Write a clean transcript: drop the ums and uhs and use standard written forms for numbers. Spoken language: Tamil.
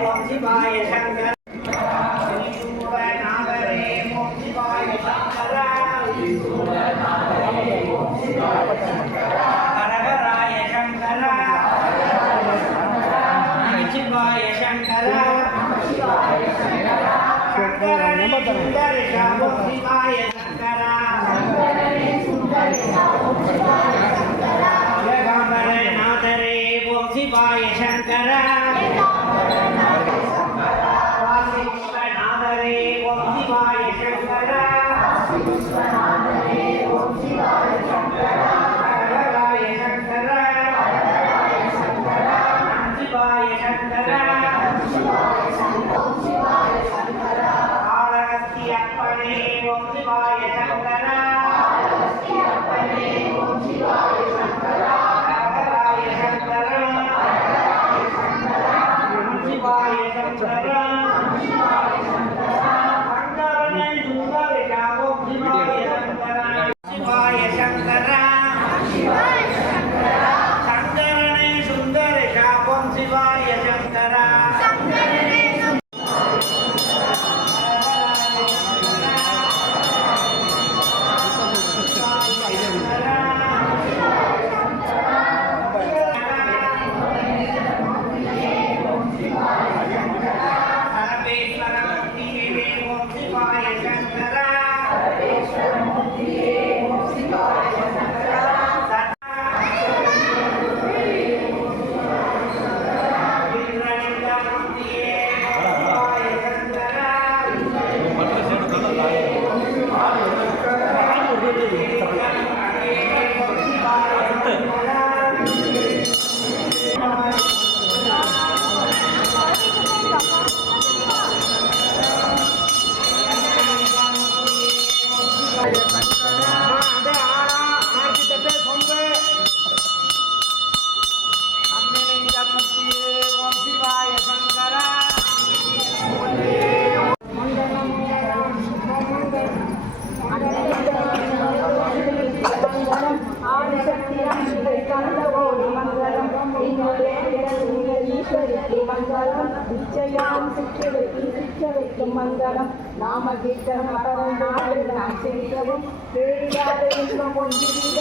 ஓம் சிவாய சங்கர நாகரே ஓம் சிவாய சங்கர ஹரஹராய சங்கர சிவாய சங்கர சங்கரனே சுந்தரேஷா ஓம் சிவாய சங்கர ஏகாம்பர நாதரே ஓம் சிவாய சங்கர நாதரே ஓம் சிவாய சங்கர ஹரஹராய சங்கர சிவாய சங்கர காளஹஸ்தியப்பனே ஓம் சிவாய சங்கர ஹரஹராய சங்கர சிவாய சங்கர சிவாய சங்கர சங்கரனே சுந்தரேஷா ஓம் சிவாய சங்கர மங்களம் நாம கேட்கவும் பேரிடாத இன்பம் ஒன்றிய